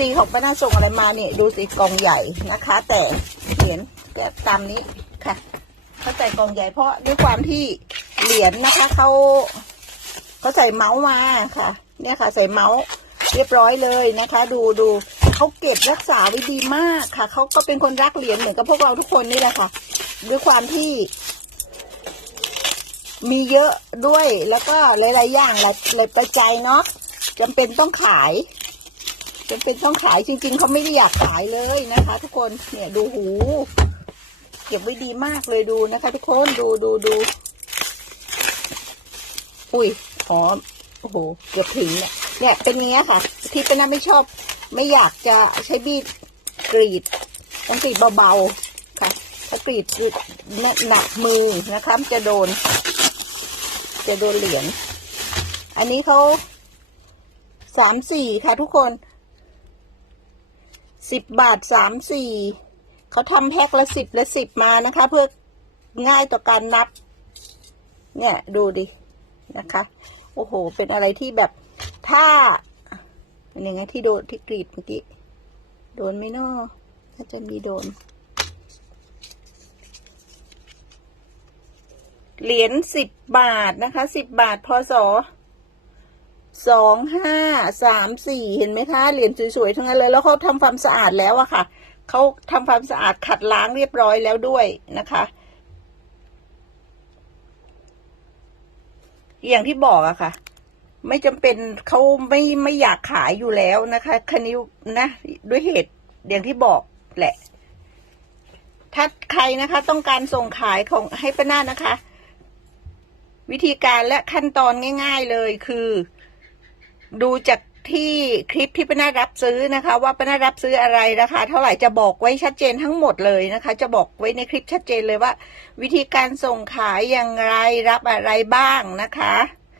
ซีของป้านาส่งอะไรมาเนี่ย ดูสิกล่องใหญ่นะคะ แต่เหรียญแกะตามนี้ค่ะ เขาใส่กล่องใหญ่เพราะด้วยความที่เหรียญนะคะเขาเขาใส่เมาส์มาค่ะ เนี่ยค่ะ ใส่เมาส์เรียบร้อยเลยนะคะ ดูดูเขาเก็บรักษาไว้ดีมากค่ะเขาก็เป็นคนรักเหรียญเหมือนกับพวกเราทุกคนนี่แหละค่ะ ด้วยความที่มีเยอะด้วยแล้วก็หลาย ๆ อย่างหลายหลายปัจจัยเนาะจำเป็นต้องขาย จำเป็นต้องขายจริง ๆเขาไม่ได้อยากขายเลยนะคะ ทุกคนเนี่ยดูหู เก็บไว้ดีมากเลยดูนะคะ ทุกคนดูดูดูอุ้ยอ๋อโอ้โหเกือบถึงเนี่ยเนี่ยเป็นเงี้ยค่ะ ที่เป็นน่าไม่ชอบ ไม่อยากจะใช้บีดกรีดต้องกรีดเบาๆค่ะถ้ากรีดหนักมือนะคะมันจะโดน จะโดนเหรียญอันนี้เขาสามสี่ค่ะทุกคน สิบบาทสามสี่เขาทำแพ็คละสิบละสิบมานะคะ เพื่อง่ายต่อการนับ เนี่ยดูดินะคะ โอ้โห เป็นอะไรที่แบบถ้าเป็นยังไงที่โดนที่กรีดเมื่อกี้โดนไหมเนาะถ้าจะมีโดนเหรียญสิบบาทนะคะสิบบาทพศสอ สองห้าสามสี่เห็นไหมคะเหรียญสวยๆทั้งนั้นเลยแล้วเขาทำความสะอาดแล้วอะค่ะเขาทำความสะอาดขัดล้างเรียบร้อยแล้วด้วยนะคะอย่างที่บอกอะค่ะ ไม่จำเป็นเขาไม่ไม่อยากขายอยู่แล้วนะคะคันนี้นะ ด้วยเหตุอย่างที่บอกแหละ ถ้าใครนะคะ ต้องการส่งขายของให้ป้านานะคะ วิธีการและขั้นตอนง่าย ๆเลยคือ ดูจากที่คลิปที่ป้านารับซื้อนะคะ ว่าป้านารับซื้ออะไรนะคะ เท่าไหร่จะบอกไว้ชัดเจนทั้งหมดเลยนะคะ จะบอกไว้ในคลิปชัดเจนเลยว่า วิธีการส่งขายอย่างไรรับอะไรบ้างนะคะ